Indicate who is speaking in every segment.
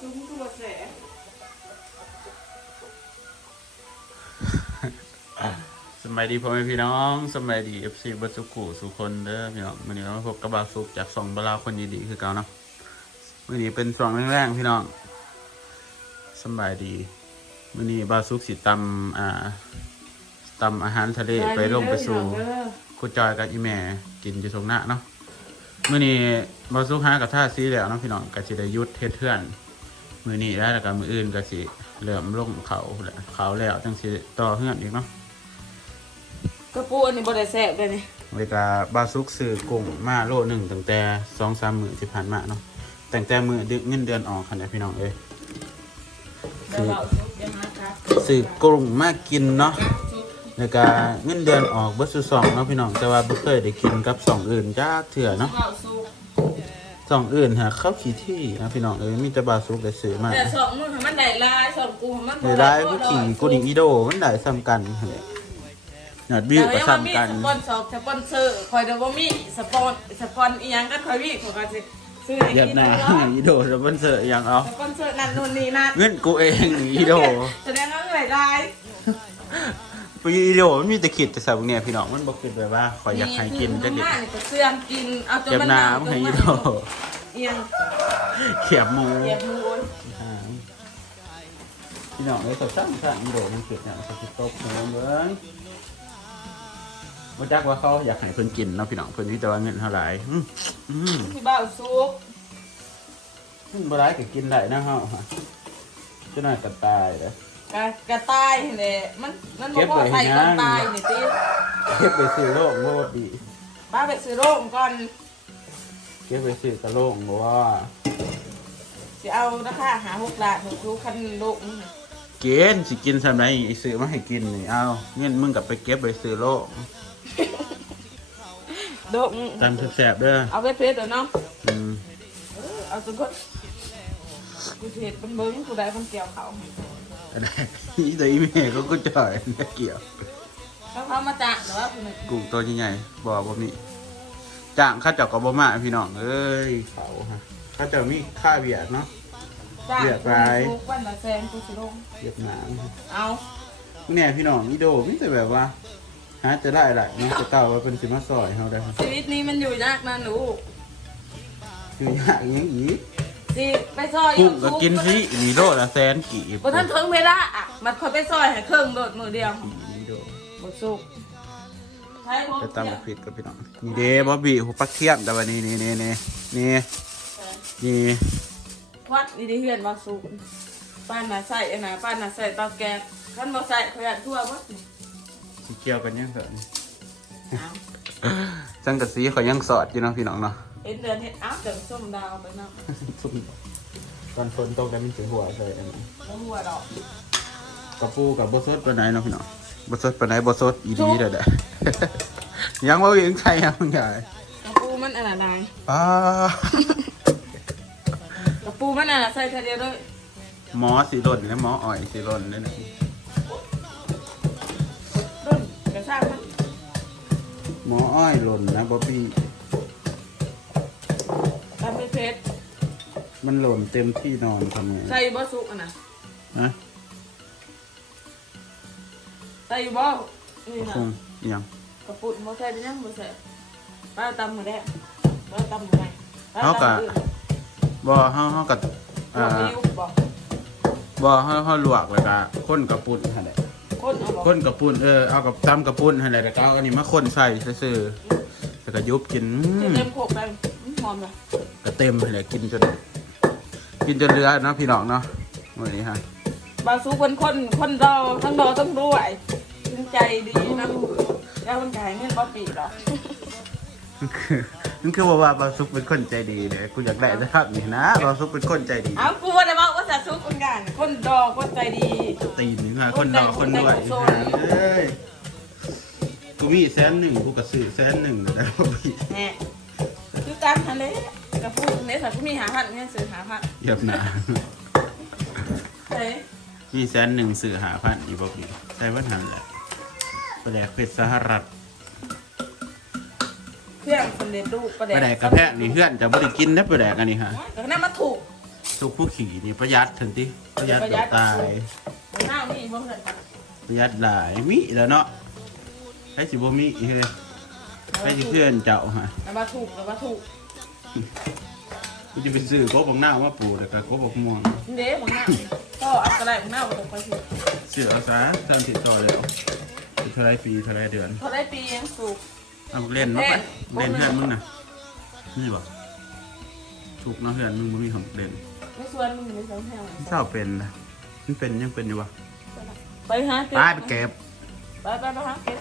Speaker 1: ซุ้มตัวแส
Speaker 2: สมัยดีพ่อแม่พี่น้องสมัยดีเอฟซีบัสุกุสุคนเด้อพี่น้องมื่อนี้เรามาพบกับบาวสุกจากสองบาลาคนดีๆคือเก่าเนาะมื่อนี้เป็นช่วงแรกๆพี่น้องสบายดีมื่อนี้บาวสุกสิตำอ่าตำอาหารทะเลไปร่มไปสู่ครูจอยกับอีแม่กินอยู่ตรงหน้าเนาะมื่อนี้บาวสุกหากับท่าซีแล้วเนาะพี่น้องก็สิได้หยุดเทศเทือน มื่อนี้ได้แล้วก็มืออื่นก็สิเริ่มลงเขาแหละเขาแล้วจังสิต่อเฮือนอีกเนาะ
Speaker 1: กระปูอันนี้บ่ได้แซ่บเลยนี่
Speaker 2: เวลาบาซุกซื้อกุ้งมาโลหนึ่งตั้งแต่สองสามมื้อที่ผ่านมาเนาะตั้งแต่มือดึกเงินเดือนออกคันนี้พี่น้องเอ้ย
Speaker 1: เดี๋ยวเราซุปยังมาครับ
Speaker 2: ซื้อกุ้งมากินเนาะแล้วก็เงินเดือนออกเบิดสุสองเนาะพี่น้องแต่ว่าบ่เคยได้กินกับสองอื่นจ้าเถื่อเนาะ
Speaker 1: เราซุป
Speaker 2: สองอื่นหาเข้าขี้ที่นะพี่น้องเอ้ยมีแต่บาซุกได้ซื้อมา
Speaker 1: แต่สองมือให้มันได้ลายสองกูให้มัน
Speaker 2: ในร้ายผู้ขี่กูนี่อีโดมันได้ซ้ำกันหั่นแหละหยอดวิวก็ซ้ำกัน
Speaker 1: สปอนเซอร์สปอนเซอร์คอยเดี๋ยวบ่มีสปอนสปอนอีหยังกันคอยมีเขาก็สิซื้อให้
Speaker 2: เหยียบ
Speaker 1: กิน
Speaker 2: หน้า
Speaker 1: เนาะ
Speaker 2: อีโดแล้วมันเสืออย่างเอา
Speaker 1: สปอนเซอร์นั่นนู่นนี่นั่น
Speaker 2: เงินกูเองอีโด
Speaker 1: แสดงว่าเงินลา ย
Speaker 2: วิดีโอมันมีแต่ขีดแต่สับเนี่ยพี่น้องมันบอกคิดแบบว่าขอยอยากให้กินจะ
Speaker 1: จะ
Speaker 2: เด็
Speaker 1: เด็
Speaker 2: ด
Speaker 1: ดก็เสื่อมกินเอาจน
Speaker 2: เก็บ
Speaker 1: มันเน่า
Speaker 2: น้ำให้วิ
Speaker 1: จน
Speaker 2: ดีโอ
Speaker 1: เอียง
Speaker 2: เขียบหมู
Speaker 1: เหยียบมือโอ้ย
Speaker 2: อ่าพี่น้องเลยสดช่างช่างวิดีโอมันเกิดเนี่ยสกิปตบหัวเบิ้งมาจักว่าเขาอยากให้เพิ่นกินเนาะพี่น้องเพิ่นที่แต่ว่าเงินเท่าไหร่อืมอืม
Speaker 1: ที่บ้านซุป
Speaker 2: เพิ่นบ่ได้ก็กินได้นะเฮาฮะจะน่อยก็ตายเด้อ ก
Speaker 1: ระกระต่ายนี่มันมันบ่พอใส่กระต่ายนี่ติ
Speaker 2: เก็บไปซื้อโลกโลดดี
Speaker 1: ป้าไปซื้อโร่มก่อน
Speaker 2: เก็บไปซื้อกระโลงบ่ว่า
Speaker 1: สิเอาราคาหาหกล้านหกทุกคันโลกนี่น่ะ
Speaker 2: เกณฑ์สิกินสำไรอีซื้อมาให้กินนี่เอาเงินมึงกลับไปเก็บไปซื้อโลก
Speaker 1: โลก
Speaker 2: ตามแสบๆเด้อ
Speaker 1: เอาไปเพชรเดี๋ยวเนาะ
Speaker 2: อืม
Speaker 1: เออเอาจนก็กูสิเห็ดเป็นเบิ้งกูได้คนเกี่ยวเขา
Speaker 2: อะ ไรอีแต่อีเมย์ก็กูจ่อยไม่เกี่ยว
Speaker 1: เขาเขามาจ้างหรือว่าคุณ
Speaker 2: กุ้งตัวใหญ่ๆบอกว่ามีจ้างข้าเจ้าก็บ่มาพี่น้องเอ้ยเขาฮะข้าเจ้ามีค่าเบียดเนาะ
Speaker 1: จ้าง
Speaker 2: เรียกไป
Speaker 1: ทุกวันละแสนกูสิลง
Speaker 2: เวียดนาม
Speaker 1: เอา
Speaker 2: เนี่ยพี่น้องอีโดมีแต่แบบว่าหาจะได้หลายเนาะจะเต่าว่าเป็นสิมาซอยเฮาได้ครับ
Speaker 1: ชีวิตนี้มันอยู่ยากนะหนู
Speaker 2: อยู่ยากอยังอีก
Speaker 1: สิไปซอย
Speaker 2: กุ้งก็กินสิมีโลละแสนกี่
Speaker 1: บ่ท่านถึงเวลาอะมันคอยไปซอยให้เครื่องโดดมือเดียว
Speaker 2: อีโด
Speaker 1: บ่สุกใช่บ่
Speaker 2: ไปตามกับผิดกับพี่น้องนี่เด้บอบบี้หูปักเทียมแต่ว่านี่นี่นี่นี่นี่นี่
Speaker 1: วัดนี่ได้เฮือนบ่สุกป้านน่ะใส่อันน่ะป้านน่ะใส่เตาแก๊สคันบ่ใส่ขยันทั่วบ่
Speaker 2: สีเกี่ยวกันยังเถอะ
Speaker 1: เอา
Speaker 2: จังกะสีเขายังสอดอยู่เนาะพี่น้องเนาะ
Speaker 1: เห็นเดือนเห็นอ้าวเดือนส้มดาวไปเนาะ
Speaker 2: ซุ่มตอนฝนตกแล้วมันเสียหัวเลยอันนี้
Speaker 1: แล้วหัวดอก
Speaker 2: กระปูกับบสดปานไหนเนาะพี่น้องบสดปานไหนบสดอีดีเด้อเด้อ ยังว่าวิ่งใช่ยังมึงใหญ่
Speaker 1: กระปูมันอันไหน
Speaker 2: ป้าก
Speaker 1: ระปูมันอันไหนใส่ทีเดียวเลย
Speaker 2: หมอสีหล่นและหมออ่อยสีหล่นนี่นะ
Speaker 1: ต้นกระชากมัน
Speaker 2: หมออ้อยหล่นนะบ๊อบบี้
Speaker 1: ตามไปเพชร
Speaker 2: มันหล่นเต็มที่นอนทำไง
Speaker 1: ใส่บ่สุกอันน่ะ
Speaker 2: ฮะ
Speaker 1: ใส่บ่นี่
Speaker 2: ค
Speaker 1: น่ะ
Speaker 2: งยัง
Speaker 1: กระปุกบ่ใส่ไปยังบ่ใส่ป้าตำมือแรกป้าตำมือไหนป้ตำมือ
Speaker 2: บ่เฮาเฮากับ
Speaker 1: อ่า
Speaker 2: อ่า
Speaker 1: นิ้วบ่
Speaker 2: บ่เฮาเฮาลวกแล้วก็ข้นกระปุ่นหั่นแหละ
Speaker 1: คนเอาบ่
Speaker 2: ข้นกระปุ่นเออเอากับตำกระปุ่นหั่นแหละแล้วก็เอาอันนี้มาข้นใส่ซื่อๆแล้วก็ยุบกินอื
Speaker 1: จะ
Speaker 2: ม
Speaker 1: เต็มโคกไปห อมเลย
Speaker 2: ก็เต็มหั่นแหละกินจน กินจนเหลือเนาะพี่น้องเนาะวันนี้ฮะ
Speaker 1: บางสุกคนคนคนรอทั้งรอทั้งรวยถึงใจดีนะแล้วมันขายเงินบ่ปีหรอก
Speaker 2: มันคือมันคือว่าว่าบาซุกเป็นคนใจดีเด้กูอยากได้สภาพนี้นะบาซุกเป็นคนใจดี
Speaker 1: เอากูว่าได้บอกว่าจะซุกคนกันคนดอกคนใจดี
Speaker 2: ตีนนี่ฮะคนดอกคนด้วย
Speaker 1: คนใจ
Speaker 2: เอ้ยกูมีแสนหนึ่งกูกระสือแสนหนึ่งเลยนะพี่
Speaker 1: แหน่คือการทันเลยกับพูดเนี่ยสัตว์กูมีหาพันเนี่ยซื้อหาพัน
Speaker 2: เหยียบหนา
Speaker 1: เฮ้ย
Speaker 2: มีแสนหนึ่งสื่อหาพันอีบอกนี่ใช่ว่าหันแหละไปแดกเพชรสหรัฐ
Speaker 1: เครื่องสำเร็จรูปประ
Speaker 2: ไปแดกกระแพะนี่เพื่อนจะบ่ได้กินนะไปแดกอันนี้ฮะ
Speaker 1: แต่นั่นมาถูก
Speaker 2: สุกผู้ขี่นี่ประหยัดถึงที่ประหยัดแบบตาย
Speaker 1: หน้านี่บ่เพิ่นกัน
Speaker 2: ประหยัดหลายมิแล้วเนาะให้สิบ่มีเฮ้ย ให้สิเพื่อนเจ้าฮะ
Speaker 1: แล้วมาถูกแล้วมาถูก
Speaker 2: กูจะไปซื้อกบบังหน้ามาปลูกแล้วก็กบบักม่วง
Speaker 1: เด้บังหน้าก็อันตรายบังหน้าบ่ตกไปสิ
Speaker 2: เสือเอาซะเริ่มติดต่อแล้วเท่าไรปีเท่าไรเดือน
Speaker 1: เขาได้ปียังสูก
Speaker 2: เอาเล่นมาไปเล่นเพื่อนมึงน่ะนี่บ่ถูกเนาะเพื่อนมึงบ่มีของเล่น
Speaker 1: ไม่ชวนมึงไม่ชวนแถว
Speaker 2: เศร้าเป็นนะมันเป็นยังเป็นอยู่วะ
Speaker 1: ไปหาเก็บ
Speaker 2: ตายไปเก็บ
Speaker 1: ไปไปไปหาเก็บ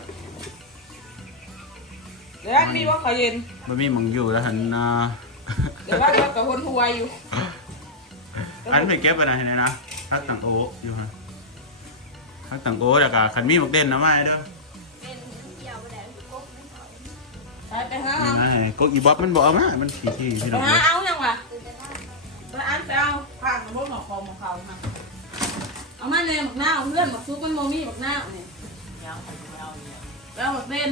Speaker 1: เดี๋ยวมีว่าเขาเย็น
Speaker 2: บ่มีหมองอยู่แล้วหันนะ
Speaker 1: เดี๋ยวว่าเรากับคนหัวอยู่
Speaker 2: อันไปเก็บไปไหนเนี่ยนะทักต่างโออยู่ฮะทักต่างโอแล้วก็ขันมีหมกเด่นนะไม่เด้อ
Speaker 1: ไปไปหา
Speaker 2: นี่
Speaker 1: เอา
Speaker 2: นะไอ้กกอีบ๊อบมันบอกเอามามันขี่ขี่พี่
Speaker 1: ไป
Speaker 2: น้อง
Speaker 1: หา
Speaker 2: เด้อ
Speaker 1: เอายังวะไปอันไปเอาผักพวกหมอกคอมของเขาค่ะเอามาเลยหมกหน้าเพื่อนหมกซุปมันโมมี่หมกหน้าเนี่ยแล้วหมกเด่น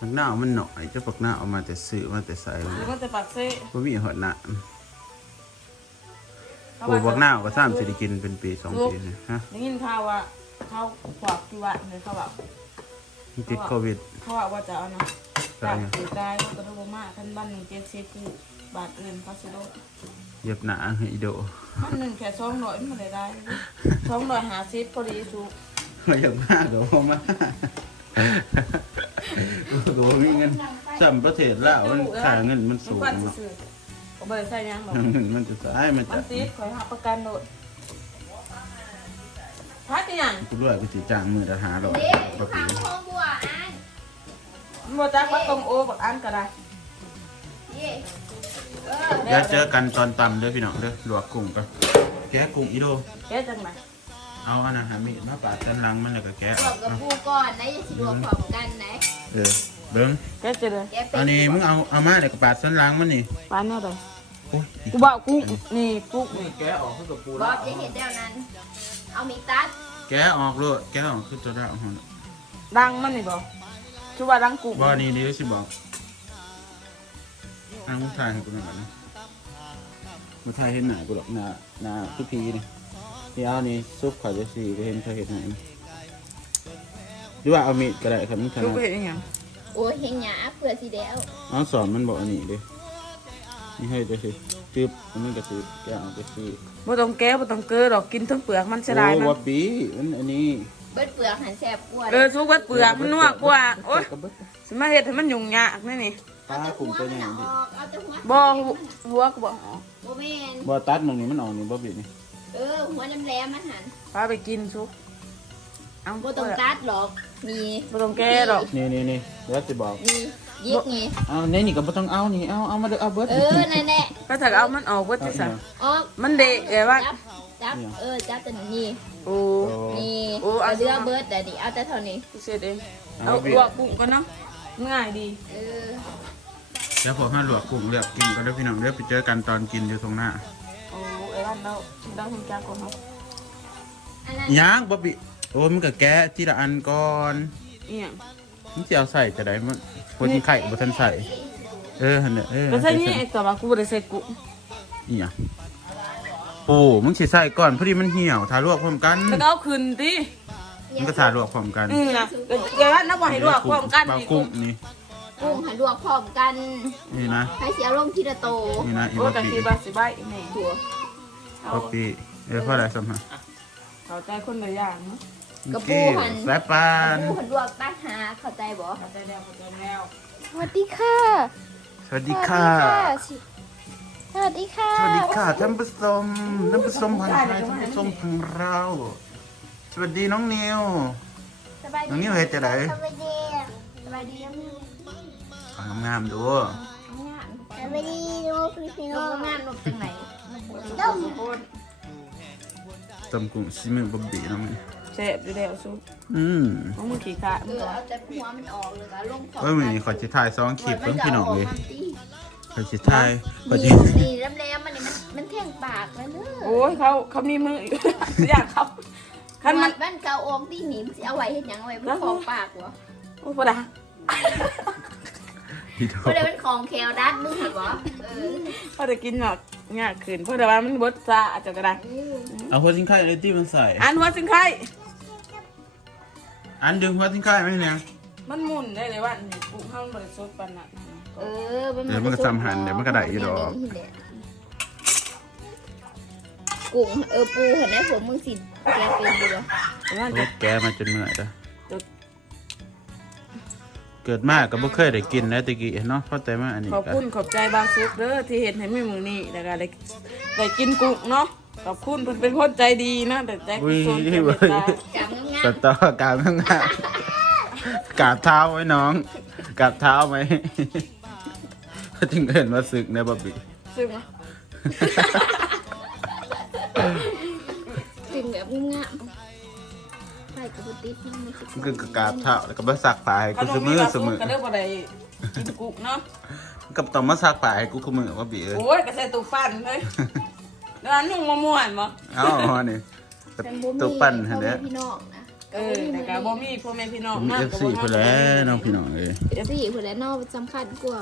Speaker 2: ผักหน้ามันหน่อยเจ้าผักหน้าเอามาแต่ซื้อมาแต่ใส่
Speaker 1: แล้วก็จะปักเซ่
Speaker 2: บ่มีหอดหน้าปลูกผักหน้าก็สร้างสิได้กินเป็นปีสองปีนี่ฮะ
Speaker 1: ได้ยินข่าวว่าเขาขวากที่วัดเลยเขาบอก
Speaker 2: มันติดโควิด
Speaker 1: เขาบอกว่าจะเอานะ
Speaker 2: ใช่
Speaker 1: จาก
Speaker 2: ไง
Speaker 1: สีได้ก็กระโดดมาท่านบ้านหนึ่งเจ็ดสิบที่บาทอื่นเขาสิโด
Speaker 2: เหย็บหนาให้อีโด
Speaker 1: มันหนึ่งแค่สองร้อยมันเลยได้สองร้อยหาสิบพอดีถูก
Speaker 2: มาอย่างมากเดี๋ยวมาโดมีเงิน จำประเทศลาวมันค่าเงินมันสูง
Speaker 1: มัน
Speaker 2: เนาะ
Speaker 1: ซื้อก็ไม่ได้ใส่ยังหรอก
Speaker 2: เงินมันจะสายมัน
Speaker 1: มั
Speaker 2: จะ
Speaker 1: นติดคอยหักประกันโดดพักอีหยัง
Speaker 2: กูด้วยกูสิจ้างมือละหาดอก
Speaker 3: เด็ก
Speaker 2: ปกติ
Speaker 3: ทางพ่อบัวอัน
Speaker 1: มันบ่จักว่าตรงโอบักอันก็ได้
Speaker 3: เย่เออ
Speaker 2: เดี๋ยวเจอกันตอนต่ำเด้อพี่น้องเด้อลวกกุ้งก็แกะกุ้งอีโด
Speaker 1: แกจังไหน
Speaker 2: เอาอันนั้นหามีดมาปาดกันหลังมันแล้วก็แกะ
Speaker 3: รวมกับปูก่อนนะอย่าสิรวมพร้อมกันนะ
Speaker 2: เออ เบิ้ง
Speaker 1: แกจะเลย
Speaker 3: แกเป็น
Speaker 2: อันนี้มึงเอาเอามาแล้วก็ปาดสันหลังมันนี่
Speaker 1: ปานแน่เลย
Speaker 2: โอ้ย
Speaker 1: กูบอกกูนี่กูนี่
Speaker 2: แกะออกคือกับปู
Speaker 3: บอสจะเห็นเดี๋ยวนั้น เอามีตัด
Speaker 2: แกะออกโลดแกะออกคือตัวดาวหั่น
Speaker 1: ดังมันนี่บอกชื่อว่าดังกู
Speaker 2: บ่นี่เดี๋ยวสิบอกอันมึงถ่ายให้กูหน่อยนะมึงถ่ายเห็นหน้ากูหรอกหน้าหน้าทุกทีนี่ที่เอานี่ซุปข่อยจะสีก็เห็นเขาเห็นไหนนะหรือว่าเอามีดก็ได้ครับมึงถ
Speaker 1: กู
Speaker 2: นัด
Speaker 1: ก็เห็นอีหยัง
Speaker 3: โอ้ยเฮงหยาเผื่อสีแดว
Speaker 2: เอาสอนมันบอกอันนี้ดินี่ให้ตัวสิจืบมันก็จืบแกเอาไปซื้อ
Speaker 1: บ่ต้องแก้บ่ต้องเกลือดอกกินทั้งเปลือกมันเสียดาย
Speaker 2: โอ้
Speaker 1: มัน
Speaker 2: ว่าปีมันอันนี้
Speaker 3: เบิดเปลือกหันแสบกว่า
Speaker 1: เออสุกไว้เปลือกมันนัวกว่าโอ๊ย
Speaker 2: กระเบิด
Speaker 1: สิมาเฮ็ดให้มันยุ่งยากนี่นี่
Speaker 2: ปลากุ้งตัวใหญ่
Speaker 3: เอา
Speaker 2: ดิ
Speaker 3: ออกเอาแต่หัว
Speaker 1: บ่หัวก็บ่ออก
Speaker 3: โบแมน
Speaker 2: บ่ตัดมองนี่มันออกนี่บ่บิดนี่
Speaker 3: เออหัวน้ำแหลมมันหัน
Speaker 1: พาไปกินสุก เอา
Speaker 3: โบต้องตัดหรอก มี
Speaker 1: บ่ต้องแก้ดอก
Speaker 2: นี่นี่นี่แล้วสิบอก
Speaker 3: มียิกนี่
Speaker 2: เอาในนี่ก็บ่ต้องเอานี่เอาเอามาเด้อเอาเบิด
Speaker 3: เออนั่นแหละ
Speaker 1: ก็ถ้าเอามันออกเบิด
Speaker 2: เอา
Speaker 1: ที่
Speaker 2: อี
Speaker 1: ซะ
Speaker 2: หยัง
Speaker 3: ออก
Speaker 1: มันเดะไงว่า
Speaker 3: จับจับเออจับแต่นี่
Speaker 1: โอ้
Speaker 2: โอ้
Speaker 3: นี่
Speaker 1: โอ้เอา
Speaker 3: เอาเรือเบิดแต่ดิเอาแต่เท่านี้
Speaker 1: กูเสร็จเอง
Speaker 2: เอา
Speaker 1: เอา
Speaker 2: บิด
Speaker 1: ลวกกุ้งก่อนเนาะง่ายดี
Speaker 3: เออ
Speaker 2: แล้วพอห้าลวกกุ้งเลือกกินก็ได้อพี่น้องเดี๋ยวไปเจอกันตอนกินอยู่ตรงหน้า
Speaker 1: โอ้ไอ้บ้านเราต้องทำจากก่อนเนาะ
Speaker 3: อันนั้น
Speaker 2: ย่างบ่บิ โอ้ยมันก็แกะทีละอันก่อน
Speaker 1: อีหยัง
Speaker 2: มันสิเอาใส่จะได้มันคนไข่บ่ทันใส่ เออหั่นน่ะเออ
Speaker 1: ก็ใส่นี่ไอ้ตัวว่ากูบ่ได้ใส่กุ้ง
Speaker 2: อีหยังโอ้มึงสิใส่ก่อนพอดีมันเหี่ยวทาลวกพร้อมกัน
Speaker 1: แล้วก็เอาขึ้นติ
Speaker 2: มันก็ทาลวกพร้อมกัน
Speaker 1: อือนะไอ้บ้านนักบ่ให้ลวกพร้อมกัน
Speaker 2: ปลา
Speaker 1: นี่
Speaker 2: กุ้งนี่
Speaker 3: กุ้งหันลวกพร้อมกัน
Speaker 2: นี่นะ
Speaker 3: ให้เสียลงทีละโต
Speaker 2: นี่นะอี
Speaker 1: โอ้
Speaker 2: บอ
Speaker 1: แต่
Speaker 2: ปี
Speaker 1: สิบาสิใบแม่
Speaker 3: ตัว
Speaker 2: บอปีเออเพราะอะไรสมฮะ
Speaker 1: เข้าใจคนละอย่างเนาะ
Speaker 3: กระปูหัน
Speaker 2: สายปาน
Speaker 3: กุ้งหันลวกตัดหาเข้าใจบ่
Speaker 1: เข้าใจแล้วเข้าใจแล้ว
Speaker 3: สวัสดีค่ะ
Speaker 2: สวัสดีค่ะ
Speaker 3: สวัสดีค่ะ
Speaker 2: สวัสดีค่ะท่านผู้ชมท่านผู้ชมพันไทยท่านผู้ชมของเรา สวัสดีน้องนิว
Speaker 3: สบาย
Speaker 2: น้อง
Speaker 3: ดี
Speaker 2: นิวเฮ็ดจะได
Speaker 3: สบายดีสบายดีนะพี่
Speaker 2: ขางามๆดู
Speaker 3: สบายดีดูพี่พี่น้องงานนกจังไหน
Speaker 1: ต้ม
Speaker 2: ต้มกุ้งซีมือบอบบี้น้องนี่
Speaker 1: แซ่บอยู่แล้วซุ
Speaker 2: อืม
Speaker 1: ของมึงขี้ขาด
Speaker 3: เอ
Speaker 1: มึง
Speaker 3: อ
Speaker 1: ก็
Speaker 3: เอาแต่หัวมันออกเลยก็ลงพร้อม
Speaker 2: เอ้ยมื้อนี้ขอสิถ่ายสองคลิปเพิ่นพี่น้องเลยขอสิถ่ายขอสิ
Speaker 3: นี่นี่แหลมๆมันนี่มันมันแทงปากแล้วเด้อ
Speaker 1: โอ้ยเขาเขามีมืออยู่ อยากเขาคันมัน
Speaker 3: บ้านเก่าออกที่หนีมสิเอาไว้เฮ็ดหยังเอาไว้เป็นของปากวะ
Speaker 1: โอ้บ่ได้
Speaker 2: พี่โต
Speaker 3: บ่ได้เป็นของแคลดัดมึงเห็นบ่เออ
Speaker 1: พอได้กินหนอกงากขึ้นเพราะแต่ว่ามันบดซาอาจจะก็ได้
Speaker 2: เอาหัวทิ้งไข่เลยที่มันใส่
Speaker 1: อันหัวสิงไข่
Speaker 2: อันดึงหัวทิ้งไข่ไหมเนี่ย
Speaker 1: มันหมุนได้เลยว่านี่กุ้งเฮามันบ่ได้สดปานนั้น
Speaker 3: เออ
Speaker 2: เดี๋ยวมันก็ซ้ำหันเดี๋ยวมันก็ได้อีดอก
Speaker 3: กุ้งเออปูเห็นไหมผมมึงสิแกเป็นดูบ่
Speaker 1: ว่า
Speaker 2: โอ้
Speaker 1: จะ
Speaker 2: แกมาจนเมื่อยจ้ะ เกิดมากก็บ่เคยได้กินนะตะกี้เนาะเพราะแต่มาอันนี้
Speaker 1: ขอบ
Speaker 2: ก็
Speaker 1: คุณขอบใจบางซุกเด้อที่เห็นให้แม่มือนี่แล้วก็ได้ได้กินกุ้งเนาะขอบคุณเพิ่นเป็นคนใจดีนะแต่ใจกุ
Speaker 2: อุ้ย
Speaker 1: ศลใจเมตตา
Speaker 3: จับงา
Speaker 2: ส
Speaker 3: ม
Speaker 2: ตอกราบข้างหน้ากราบเท้าไว้น้องกราบเท้าไหมถึงเห็นว่าศึกเนี่ยบ๊อบบี้
Speaker 1: ซึ่งเนาะ
Speaker 3: ๆถึงแบบงามๆ ใส่กระปุกติดนี่มันสิ
Speaker 2: มันก็กราบเท้าแล้วก็มาซักผ้าให้
Speaker 1: ข
Speaker 2: กู
Speaker 1: น
Speaker 2: เส
Speaker 1: ม
Speaker 2: ม
Speaker 1: มี
Speaker 2: อบา
Speaker 1: ง
Speaker 2: เส
Speaker 1: ซุก
Speaker 2: มอ
Speaker 1: ก็เด้บ่ได้กินกุ้งเนาะ
Speaker 2: ก็ต้องมาซักผ้าให้กูเสมอบ๊อบบี้เอ้ย
Speaker 1: โอ้ยก็ใส่ตู้ปั้นเลยแล้วอันนุ่งม่วนๆบ่
Speaker 2: เอ้าอันนี้
Speaker 3: แต่บ่มี
Speaker 2: ตัวปั้น
Speaker 3: พ่
Speaker 2: เห็
Speaker 3: อน
Speaker 2: ไหม
Speaker 3: แม่พี่น้องนะ
Speaker 1: เออแต่ก็บ่มีพ่อแม่พี่น้อง
Speaker 2: มี
Speaker 1: มา
Speaker 2: เอฟซีเพื่อนแหล้วน้องพี่น้องเอ้ย
Speaker 3: เดี๋ยวสิผู้ใดนอกสำคัญกว่า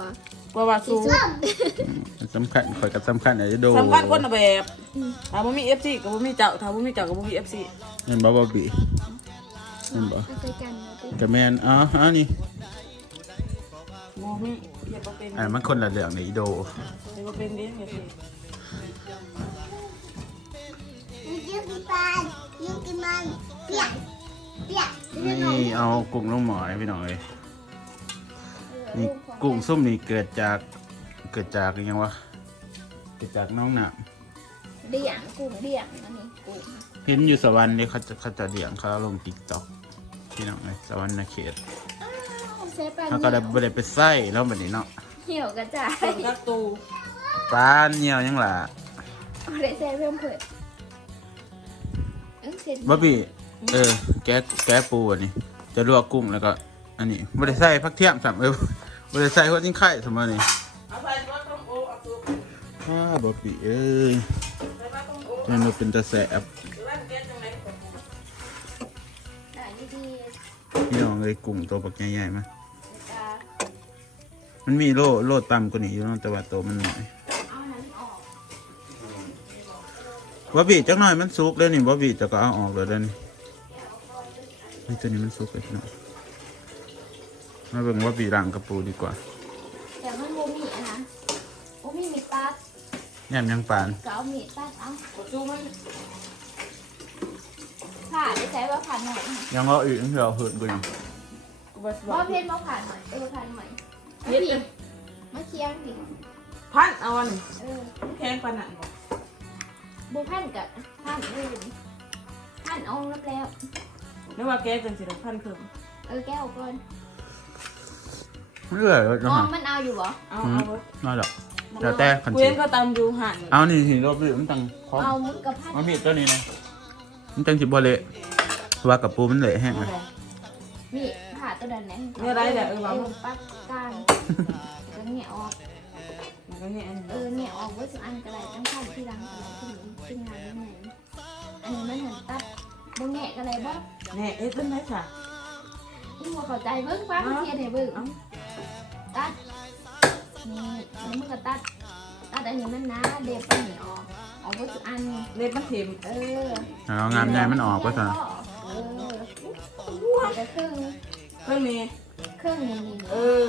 Speaker 1: เพราะว่า
Speaker 3: ที่
Speaker 1: สู้
Speaker 3: สุด
Speaker 2: สำคัญข่อยกับสำคัญไอ้โด
Speaker 1: สำคัญคนละแบบถ้าบ่มี FC ก็บ่มีเจ้าถ้าบ่มีเจ้าก็บ่มี FC
Speaker 2: เห็นบ่บ๊อบบี้ เห็นบ่
Speaker 3: เอาใกล้กันเอาใกล้
Speaker 2: กะแมนอ๋ออันนี้
Speaker 1: บ่มีอย่าบ่เป็น
Speaker 2: อันมันคนละเรื่องในอีโด
Speaker 1: อย่าบ่เป็นเด้อย่าสิ
Speaker 3: ยูกิปานยูกิมันเปียกเปียก
Speaker 2: นี่เอากุ้งลงหมอนะพี่น้องเอ้ยนี่กุ้งส้มนี่เกิดจากเกิดจากอิหยังวะเกิดจากน้องหนาม
Speaker 3: เดี่ยงกุ้งเดี่ยงอันนี้กุ้ง
Speaker 2: พิมพ์อยู่สวรรค์นี่เขาจะเขาจะเลี้ยงเขาลงติ๊กต็อกพี่น้องเอ้ยสวรรค์นาเขต
Speaker 3: เซฟปลา
Speaker 2: เขาก็ได้บ่ได้ไปใส่แล้วแบบนี้เนาะ
Speaker 3: เหี่ยวกระจาย
Speaker 1: ส่วนกักตู
Speaker 2: ปลาเหี่ยวยังล่ะ
Speaker 3: เอาได้เซฟเพิ่มเผิดเอ้ยเสร็จ
Speaker 2: บ๊อบบี้เออ แกะแกะปูอันนี้ จะลวกกุ้งแล้วก็ อันนี้บ่ได้ใส่ผักเทียมสัมเออบ่ได้ใส่หัวจิ้งไข่สมมตินี่
Speaker 1: เอา ไปว่าต้องโอเอาซุป
Speaker 2: อ้าบ๊อบบี้เอ้ย
Speaker 1: ไปว่าต้องโอ
Speaker 2: มันบ่เป็นตาแสบ
Speaker 1: หรือว่าเก็บจังได๋ก็บ่
Speaker 3: ได้ดี
Speaker 2: พี่น้องเอ้ยกุ้งตัวบักใหญ่ๆมา
Speaker 3: ๆจะ
Speaker 2: มันมีโลโลต่ำกว่านี้อยู่เนาะแต่ว่าตัวมันน้อย
Speaker 3: เอานั้นออก
Speaker 2: บ๊อบบี้จักหน่อยมันสุกแล้วนี่บ๊อบบี้จะก็เอาออกเลยเด้อนี่นี่ตัวนี้มันสุกเลยพี่น้องมาเบิ่งบ๊อบบี้ล้างกระปูดีกว่า
Speaker 3: แต่มันโมมีอะนะโมมีมีตัด
Speaker 2: แหนมยังปาน
Speaker 3: ก็เอามีดตัด เอา
Speaker 1: บ่สู้มัน
Speaker 3: ผ่าได้ใช้ว่าผ่านหน่อย
Speaker 2: ยังเอาอีกที่เราเหินกูยัง
Speaker 1: กูบ่สิบ
Speaker 3: ว่า
Speaker 1: อก
Speaker 3: เพชรมาผ่านหน่อยเออผ่านหน่อย
Speaker 1: เฮ็ด
Speaker 3: พี่
Speaker 1: เลย
Speaker 3: มาเคียงดิ
Speaker 1: พันเอาอัน
Speaker 3: เออ
Speaker 1: แพงปานนั้นบ่
Speaker 3: บูพันกับผ่านอื่นผ่านเองรับแล้ว
Speaker 1: นึกว่าแกจังสิได้พันเพิ่ม
Speaker 3: เออแก้วก่อน
Speaker 2: เรื่อยเลย
Speaker 3: ม
Speaker 2: นะ
Speaker 3: อง
Speaker 2: ฮะ
Speaker 3: มันเอาอยู่บ่
Speaker 1: เอาเอาเบิด
Speaker 2: น้อยดอ กเดี๋ยวแต่คันสิ
Speaker 1: กูเห็นก็ตำอยู่หั่น
Speaker 2: เอานี่สิรอบนี้มันตังพร้อม
Speaker 3: เอามึงกับพัน
Speaker 2: เอามีดตัวนี้นะมันจังสิบ่เละเพราะว่ากับปูมันเละแห้ง
Speaker 1: เอา
Speaker 2: เลย
Speaker 1: เลย
Speaker 3: นี่ผ่าตัวนั้นนะ
Speaker 1: เนี่ยได้แหละเออวาง
Speaker 3: ปักกลางก็เนี่ยออก
Speaker 1: มันก็เนี่ยอันนี้
Speaker 3: เออเนี่ยออกไว้สักอันก็ได้ต้องผ่านที่รังก็ได้ที่ที่งานยังไงอันนี้มันหันตัดบ่แงะก็ได้บ่
Speaker 1: แน่เอ๊ะเป็นไรค่ะ
Speaker 3: อีหัวเข้าใจเบิ่งฟังเทียนให้เบิ่ง
Speaker 1: เอ้า
Speaker 3: ตัด นี่อันนี้มันก็ตัดตัดอันนี้มันนะเด็บอันนี้ออกออกไว้สักอัน
Speaker 1: เล็บมันเข็ม
Speaker 3: เออ
Speaker 2: เอางามใหญ่มันออกก็ซะ
Speaker 3: เออเอาไปครึ่ง
Speaker 1: เครื่องนี้
Speaker 3: ครึ่งนี่นี่
Speaker 1: เออ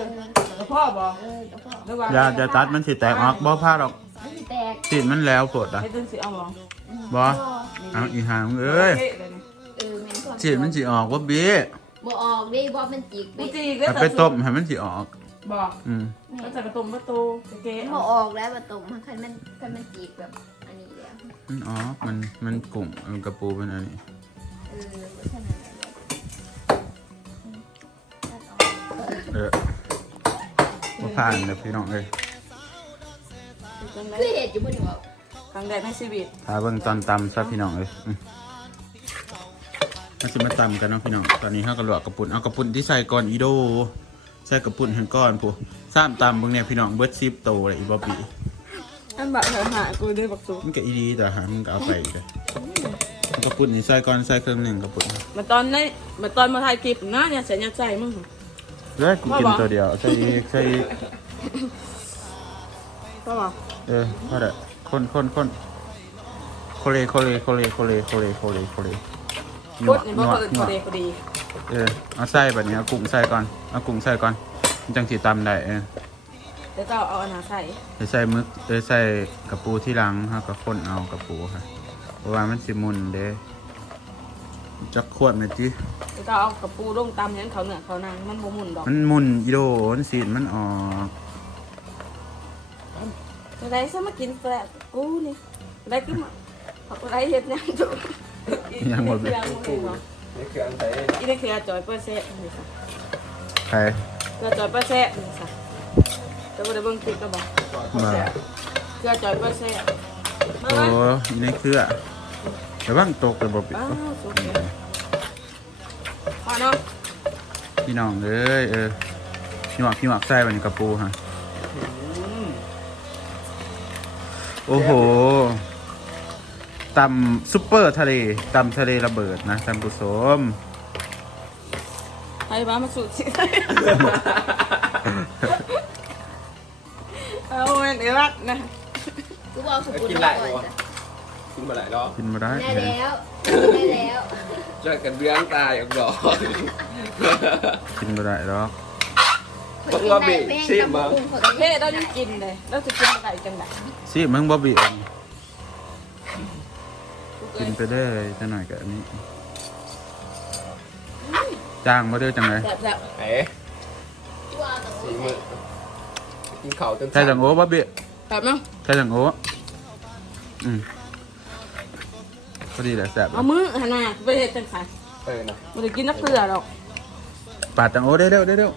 Speaker 1: แล้วพ่อบอก
Speaker 3: เออแล้วก็
Speaker 1: หรือว่า
Speaker 2: อย่าอย่าตัดมันสิแตกออกบ่พลาดหรอก
Speaker 3: มันสิแตก
Speaker 2: ติดมันแล้วปวดอะ
Speaker 1: ให้ตึงสิเอาบอก
Speaker 3: อืม
Speaker 2: บ่เอาอีหางเอ้ย
Speaker 1: เะเลยนี่
Speaker 3: เออแม่นความ
Speaker 2: ติดมันสิออกว่าเบี้ย
Speaker 3: บ่ออกดิบ่มันจิก
Speaker 1: กู
Speaker 3: ไป
Speaker 1: จีกแล้ว
Speaker 2: เอาไปต้มให้มันสิออก
Speaker 1: บอก
Speaker 2: อืม
Speaker 1: ก็จะกระตุมประตูจะเกะ
Speaker 3: บ่
Speaker 1: เอา
Speaker 3: ออกแล้วบ่ตรงมันคันมันคันมันจิกแบบอันนี้แล้ว
Speaker 2: มันออกมันมันกุ้งมันกระปูเป็นอันนี้
Speaker 3: เออบ่เท่านั้นแหละอืมตัดออก
Speaker 2: เออบ่ผ่านเลยพี่น้องเอ้ย
Speaker 1: จังได๋
Speaker 3: คือเห็ดอยู่บ่นี่บ่
Speaker 1: ครั้งแรกในชีวิต
Speaker 2: ถ้าเบิ่งตอนตำซะพี่น้องเอ้ยอืมมาสิมาตำกันเนาะพี่น้องตอนนี้เฮาก็ลวกกระปุ่นเอากระปุ่นที่ใส่ก่อนอีโด ใส่กระปุ่นหันก้อนผู้สามตำเบิ่งเนี่ยพี่น้องเบิด10โตเลยอีบ่ปี
Speaker 1: อันบะหัวหากูด้วยบักซุก
Speaker 2: มันก็อีดีแต่หามันก็เอาไปอีกเลยกระปุกนี่ใส่ก่อนใส่เครื่องหนึ่งกระปุก
Speaker 1: มาตอนนี้มาตอนมาถ่ายคลิปนะเนี่ยเสียยักใจมึง
Speaker 2: แล้วกินกินตัวเดียวใส่อีกใส่อีก
Speaker 1: ก็บอก
Speaker 2: เออพอละคนคนคนโคเลโคเลโคเลโคเลโคเลโคเลโคเล
Speaker 1: พูดในบ่เปิดพอดีพอดี
Speaker 2: เออเอาใส่แบบนี้เอากุ้งใส่ก่อนเอากุ้งใส่ก่อนมันจังสีตำได้เออ
Speaker 1: เดี๋ยวก็เอาอันนาใส่
Speaker 2: เดี๋ยวใส่มึกเดี๋ยวใส่กระปูที่หลังฮะก็คนเอากระปูค่ะเพราะว่ามันสิมุนเด้จักขวดไหมจี
Speaker 1: เดี๋ยวก็เอากระปูลงตำยันเขาเหนือเขานางมันบ่หมุนดอก
Speaker 2: มันมุนอีโดมันสีมันออก
Speaker 1: จะได้ซะมากินแปลกกูนี่ได้กินมาเขาก็ได้เฮ็ดหยังถูกยังหมดเลย
Speaker 4: นี่คืออันไหน
Speaker 1: อีนี่คือจอยเปอร์เซ็นต์นี่ค่ะ
Speaker 2: ใคร
Speaker 1: เกลือจอยเปอร์เซ็นต์นี่ค่ะจะได้เบิ่งคลิปก็บอก
Speaker 2: มา
Speaker 1: เกลือจอยเปอร์เซ็นต์มา
Speaker 2: โอ้
Speaker 1: ไว้
Speaker 2: ยในเครือแต่บ้างตกแต่บ่ปิด
Speaker 1: อ้าวสุดเลยพอเนาะ
Speaker 2: พี่น้องเอ้ยเออพี่หมักพี่หมักใส่บันกระปูฮะโอ้โห ตำซุปเปอร์ทะเลตำทะเลระเบิดนะท่านผู้ชม
Speaker 1: ไปบ้ามาสุดสิเอาเว้นเอรักนะ
Speaker 3: กูบอกสุกุล
Speaker 4: กิน
Speaker 3: ก่
Speaker 4: ห
Speaker 3: อ
Speaker 4: ลาย
Speaker 3: น
Speaker 4: วะกินมาหลายรอบ
Speaker 2: กินมาได้
Speaker 3: ได้แล้วได้แล้ว
Speaker 4: ช่วยกันเบี้ยงตายอย่างดอก
Speaker 2: กินมาได้หรอก
Speaker 4: ต้องว่าเบะชิมบ้าง
Speaker 1: เฮ้เรายังกินเลยเราจะกินอะไรกันไหน
Speaker 2: สิมึงบ๊อบบี้ กินไปได้เลยจะหน่อยกับอันนี้ จ้างมาเด้อจังเลย
Speaker 1: แบบแบบ
Speaker 4: เอ๋สีมือกินข้าวจน
Speaker 2: ใช่จังโอ้บ๊อบบี้
Speaker 1: แบบมั้ง
Speaker 2: ใช่จังโอ้อืมพอดีแหละแซ่บ
Speaker 1: เอามือหันมาไปเห็ดจังสัน
Speaker 4: เออนะ
Speaker 1: มันจะกินนักเกลือหรอก
Speaker 2: ปาดจังโอ้ได้เร็วได้เร็ว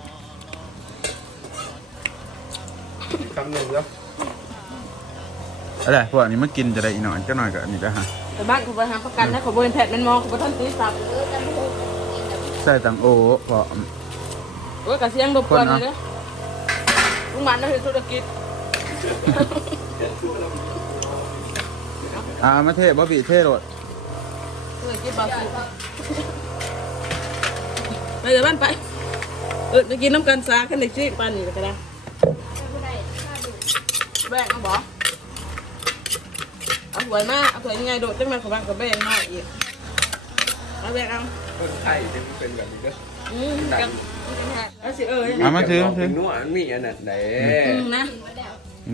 Speaker 4: คำหนึ่งแล้ว
Speaker 2: อะไรพวกนี้มากินจะได้อีกหน่อยจะหน่อยกับอันนี้ได้ฮะ
Speaker 1: แต่บ้านเขาไปหาประกันนะเขาบริแพทย์มันมองเขาไปท่านตีสับ
Speaker 3: เออกันพูดกินแบบ
Speaker 2: ใส่ตังโอพอ
Speaker 1: โอ้ยกระเสียงรบกวนเลยเด้อลุงมันนั่นคือธุรกิจ
Speaker 2: อ่ามาเทบ๊อบบี้เทโรด
Speaker 1: ธุรกิจบาสุไปเดี๋ยวบ้านไป เออไปกินน้ำกันซาขึ้นเด็กซี่ปานนี่ก็ได้
Speaker 3: ไม่ได้ถ้าดู
Speaker 1: แบกมาบอก เอาหวยมาเอาหวยยังไงโดดจังมาของบ้านกับแบกมาอีกเอาแบกเอา
Speaker 4: คนไข้จะเป็นแบบนี้ก็
Speaker 1: อืมกันเอาสิเออ
Speaker 2: เอามาถือมาถื
Speaker 4: เป็
Speaker 2: อน
Speaker 4: นวดมีอันนั้นไหน
Speaker 1: อืมนะ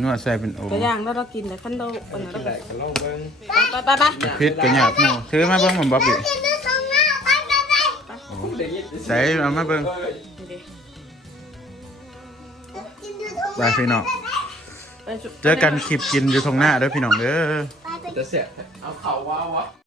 Speaker 2: นวดใส่เป็นโอ
Speaker 1: ตัวอย่างแล้วเรากินแต่ขั้นโดปน
Speaker 4: กิ
Speaker 1: เรา
Speaker 4: นไหนก็ลองเบิ้ง
Speaker 1: ไปไปไป
Speaker 2: พิษกันหยาบหมูถือมาเบิ้งผมบ๊อบบี้
Speaker 4: ได้ยิน
Speaker 2: ใส่เอามาเบิ้งไปพี่น้อง
Speaker 1: ไป
Speaker 2: เจอกันคลิปกินอยู่ตรงหน้าเด้อพี่น้องเด้อ
Speaker 4: จะ เสียเอาเข่าว้าวะ